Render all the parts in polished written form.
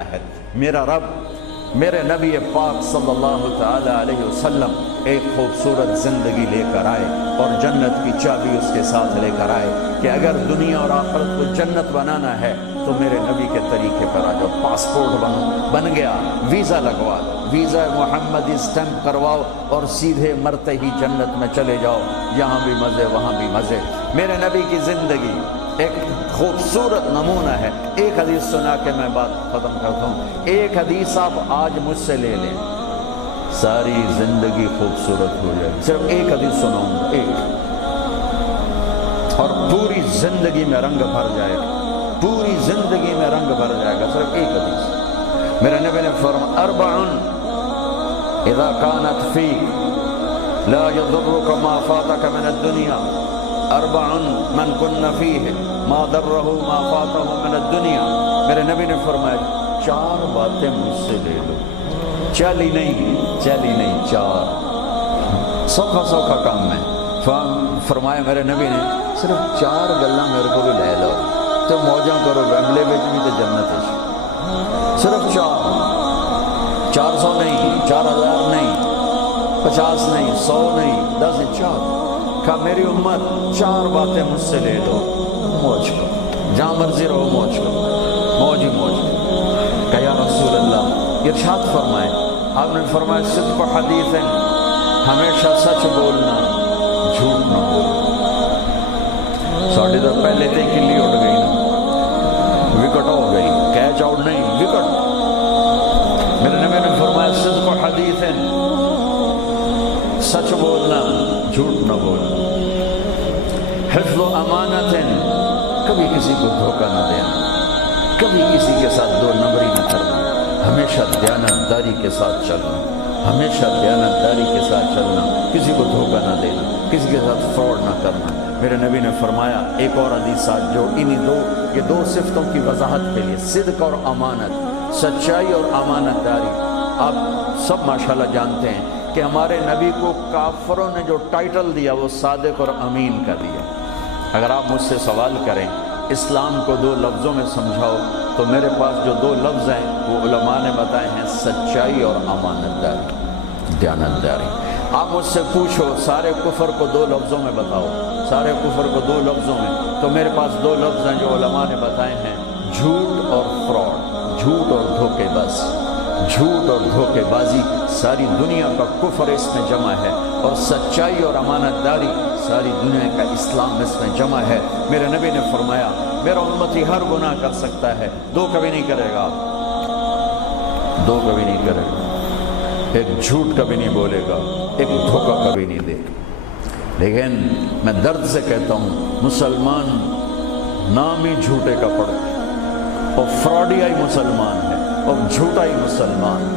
ہے میرا رب میرے نبی پاک صلی اللہ تعالی علیہ وسلم ایک خوبصورت زندگی لے کر آئے اور جنت کی چابی اس کے ساتھ لے کر آئے کہ اگر دنیا اور آخرت کو جنت بنانا ہے تو میرے نبی کے طریقے پر آ جاؤ. پاسپورٹ بن گیا, ویزا لگوا دو, ویزا محمدی اسٹمپ کرواؤ اور سیدھے مرتے ہی جنت میں چلے جاؤ. یہاں بھی مزے وہاں بھی مزے. میرے نبی کی زندگی ایک خوبصورت نمونہ ہے. ایک حدیث سنا کے میں بات ختم کرتا ہوں. ایک حدیث آپ آج مجھ سے لے لیں, ساری زندگی خوبصورت ہو جائے. صرف ایک حدیث سناؤں گا, ایک, اور پوری زندگی میں رنگ بھر جائے گا. پوری زندگی میں رنگ بھر جائے گا. صرف ایک حدیث. میرے نبی نے فرمایا اربع اذا كانت فيك لا يضرك ما فاتك من الدنيا اربع من كن فيه ما ضره ما فاته من الدنيا. میرے نبی نے فرمایا چار باتیں مجھ سے لے لو. چلی نہیں, چار سوکھا سوکھا کام ہے. فرمایا میرے نبی نے صرف چار گلاں میرے کو بھی لے لو تو موجاں کرو. ویملے بچ بھی تو جنت ہے. صرف 400 نہیں, 4000 نہیں, 50 نہیں, 100 نہیں, 10 نہیں, 4. کہا میری امت چار باتیں مجھ سے لے لو, موج کرو, جہاں مرضی رہو موج کرو, موج ہی موج. کہ یا رسول اللہ ارشاد فرمائے. آپ نے فرمایا صدق حدیث, ہمیشہ سچ بولنا, جھوٹ نہ بولنا. ساڑھے تو پہلے تے کلی اڑ گئی نا, وکٹ ہو گئی, کیچ آؤٹ نہیں, وکٹ. میرے نبی نے فرمایا صدق حدیث, سچ بولنا, جھوٹ نہ بولنا. حفظ و امانت, کبھی کسی کو دھوکہ نہ دینا, کبھی کسی کے ساتھ دو نمبری نہ کرنا, ہمیشہ دیانتداری کے ساتھ چلنا, ہمیشہ دیانتداری کے ساتھ چلنا, کسی کو دھوکہ نہ دینا, کسی کے ساتھ فراڈ نہ کرنا. میرے نبی نے فرمایا ایک اور حدیث جو یہ دو صفتوں کی وضاحت کے لیے, صدق اور امانت, سچائی اور امانت داری. آپ سب ماشاءاللہ جانتے ہیں کہ ہمارے نبی کو کافروں نے جو ٹائٹل دیا وہ صادق اور امین کا دیا. اگر آپ مجھ سے سوال کریں اسلام کو دو لفظوں میں سمجھاؤ تو میرے پاس جو دو لفظ ہیں وہ علماء نے بتائے ہیں, سچائی اور امانت داری, دیانتداری. آپ مجھ سے پوچھو سارے کفر کو دو لفظوں میں بتاؤ, سارے کفر کو دو لفظوں میں, تو میرے پاس دو لفظ ہیں جو علماء نے بتائے ہیں, جھوٹ اور فراڈ, جھوٹ اور دھوکے باز. جھوٹ اور دھوکے بازی ساری دنیا کا کفر اس میں جمع ہے, اور سچائی اور امانت داری ساری دنیا کا اسلام اس میں جمع ہے. میرے نبی نے فرمایا میرا امتی ہر گناہ کر سکتا ہے, دو کبھی نہیں کرے گا, دو کبھی نہیں کرے گا. ایک جھوٹ کبھی نہیں بولے گا, ایک دھوکہ کبھی نہیں دے گا. لیکن میں درد سے کہتا ہوں مسلمان نام ہی جھوٹے کا پڑھتا ہے, اور فراڈیائی مسلمان ہے, اور جھوٹائی مسلمان.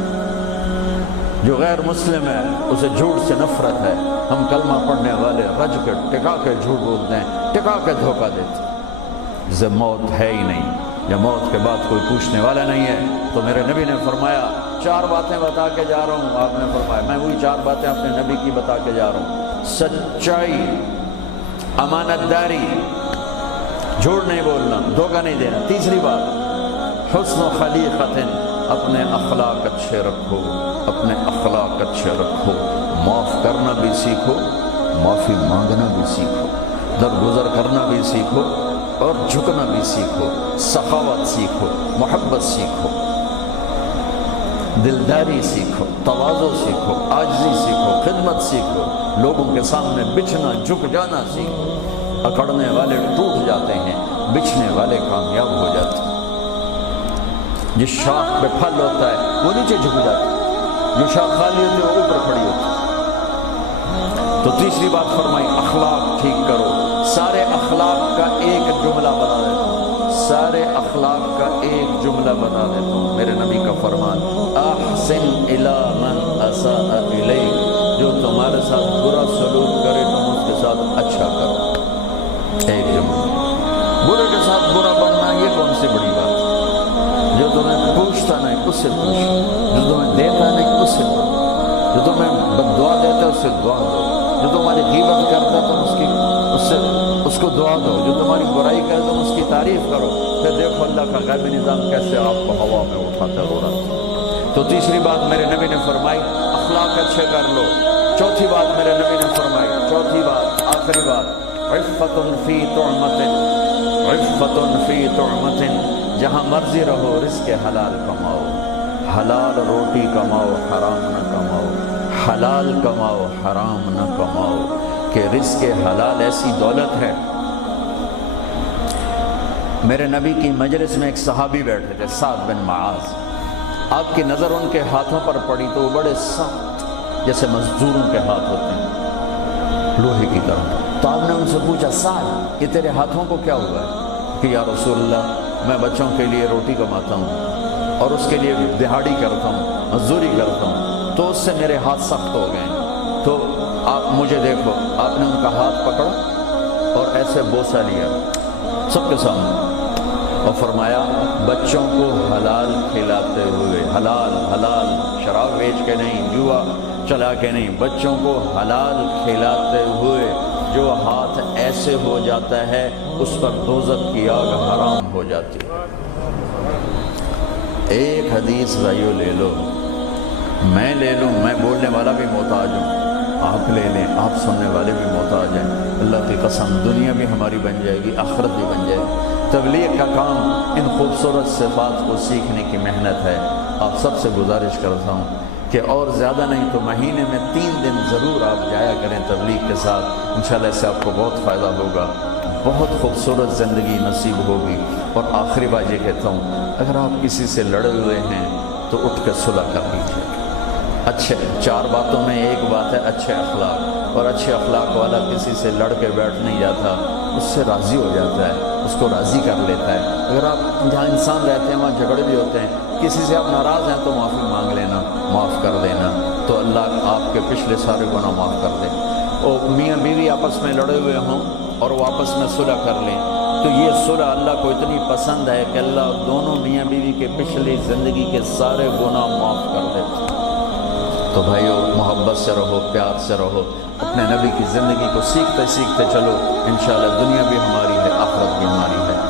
جو غیر مسلم ہے اسے جھوٹ سے نفرت ہے. ہم کلمہ پڑھنے والے رج کے ٹکا کے جھوٹ بولتے ہیں, ٹکا کے دھوکہ دیتے ہیں. جسے موت ہے ہی نہیں, یا موت کے بعد کوئی پوچھنے والا نہیں ہے. تو میرے نبی نے فرمایا چار باتیں بتا کے جا رہا ہوں. آپ نے فرمایا میں وہی چار باتیں اپنے نبی کی بتا کے جا رہا ہوں, سچائی, امانت داری, جھوٹ نہیں بولنا, دھوکہ نہیں دینا. تیسری بات حسن و خلیقت, اپنے اخلاق اچھے رکھو, اپنے اخلاق اچھے رکھو. معاف کرنا بھی سیکھو, معافی مانگنا بھی سیکھو, درگزر کرنا بھی سیکھو, اور جھکنا بھی سیکھو. سخاوت سیکھو, محبت سیکھو, دلداری سیکھو, تواضع سیکھو, عاجزی سیکھو, خدمت سیکھو, لوگوں کے سامنے بچھنا جھک جانا سیکھو. اکڑنے والے ٹوٹ جاتے ہیں, بچھنے والے کامیاب ہو جاتے ہیں. جس شاخ پہ پھل ہوتا ہے وہ نیچے جھک جاتا ہے, جو شاخ خالی ہوتی ہے وہ اوپر کھڑی ہوتی ہے. تو تیسری بات فرمائی اخلاق ٹھیک کرو. سارے اخلاق کا ایک جملہ بنا دیتا ہوں, سارے اخلاق کا ایک جملہ بنا دیتا ہوں. میرے نبی کا فرمان احسن الی من اساء الیک, جو تمہارے ساتھ برا سلوک کرے تم اس کے ساتھ اچھا کرو. ایک جملہ. برے کے ساتھ برا بننا یہ کون سی بڑی بات ہے؟ جو تمہیں پوچھتا نہیں اس سے پوچھو, جو تمہیں دیتا نہیں اس سے دو, جو تمہیں بد دعا دیتا ہے اس سے دعا دو, جو تمہاری غیبت کرتا ہے تم اس کو دعا دو، جو تمہاری برائی کرے تم اس کی تعریف کرو، پھر دیکھو اللہ کا غیبی نظام کیسے آپ کو ہوا میں اٹھاتا اڑاتا۔ تو تیسری بات میرے نبی نے فرمائی اخلاق اچھے کر لو۔ چوتھی بات میرے نبی نے فرمائی، چوتھی بات آخری بات، عفت فی طعمت، عفت فی طعمت، جہاں مرضی رہو رزق حلال کماؤ، حلال روٹی کماؤ، حرام نہ کماؤ، حلال کماؤ، حرام نہ کماؤ، کہ رزق حلال ایسی دولت ہے۔ میرے نبی کی مجلس میں ایک صحابی بیٹھے تھے، سعد بن معاذ، آپ کی نظر ان کے ہاتھوں پر پڑی تو وہ بڑے سخت جیسے مزدوروں کے ہاتھ ہوتے ہیں، لوہے کی طرح۔ تو آپ نے ان سے پوچھا سعد یہ تیرے ہاتھوں کو کیا ہوا ہے؟ کہ یا رسول اللہ میں بچوں کے لیے روٹی کماتا ہوں اور اس کے لیے دہاڑی کرتا ہوں، مزدوری کرتا ہوں، تو اس سے میرے ہاتھ سخت ہو گئے، تو آپ مجھے دیکھو۔ آپ نے ان کا ہاتھ پکڑا اور ایسے بوسہ لیا سب کے سامنے اور فرمایا بچوں کو حلال کھلاتے ہوئے، حلال حلال، شراب بیچ کے نہیں، جوا چلا کے نہیں، بچوں کو حلال کھلاتے ہوئے جو ہاتھ ایسے ہو جاتا ہے اس پر دوزخ کی آگ حرام ہو جاتی ہے۔ ایک حدیث بھائیو لے لو، میں لے لوں، میں بولنے والا بھی محتاج ہوں، آپ لے لیں، آپ سننے والے بھی محتاج ہیں۔ اللہ کی قسم دنیا بھی ہماری بن جائے گی، آخرت بھی بن جائے گی۔ تبلیغ کا کام ان خوبصورت صفات کو سیکھنے کی محنت ہے۔ آپ سب سے گزارش کرتا ہوں کہ اور زیادہ نہیں تو مہینے میں 3 دن ضرور آپ جایا کریں تبلیغ کے ساتھ، انشاءاللہ اس سے آپ کو بہت فائدہ ہوگا، بہت خوبصورت زندگی نصیب ہوگی۔ اور آخری بات یہ کہتا ہوں، اگر آپ کسی سے لڑے ہوئے ہیں تو اٹھ کے صلح کر لیجیے۔ اچھے 4 باتوں میں ایک بات ہے اچھے اخلاق، اور اچھے اخلاق والا کسی سے لڑ کے بیٹھ نہیں جاتا، اس سے راضی ہو جاتا ہے، اس کو راضی کر لیتا ہے۔ اگر آپ جہاں انسان رہتے ہیں وہاں جھگڑے بھی ہوتے ہیں، کسی سے آپ ناراض ہیں تو معافی مانگ لینا، معاف کر دینا، تو اللہ آپ کے پچھلے سارے گناہ معاف کر دے۔ اور میاں بیوی آپس میں لڑے ہوئے ہوں اور وہ آپس میں صلح کر لیں تو یہ صلح اللہ کو اتنی پسند ہے کہ اللہ دونوں میاں بیوی کے پچھلی زندگی کے سارے گناہ معاف کر دیتے۔ تو بھائیو محبت سے رہو، پیار سے رہو، اپنے نبی کی زندگی کو سیکھتے سیکھتے چلو، انشاءاللہ دنیا بھی ہماری ہے، آخرت بھی ہماری ہے۔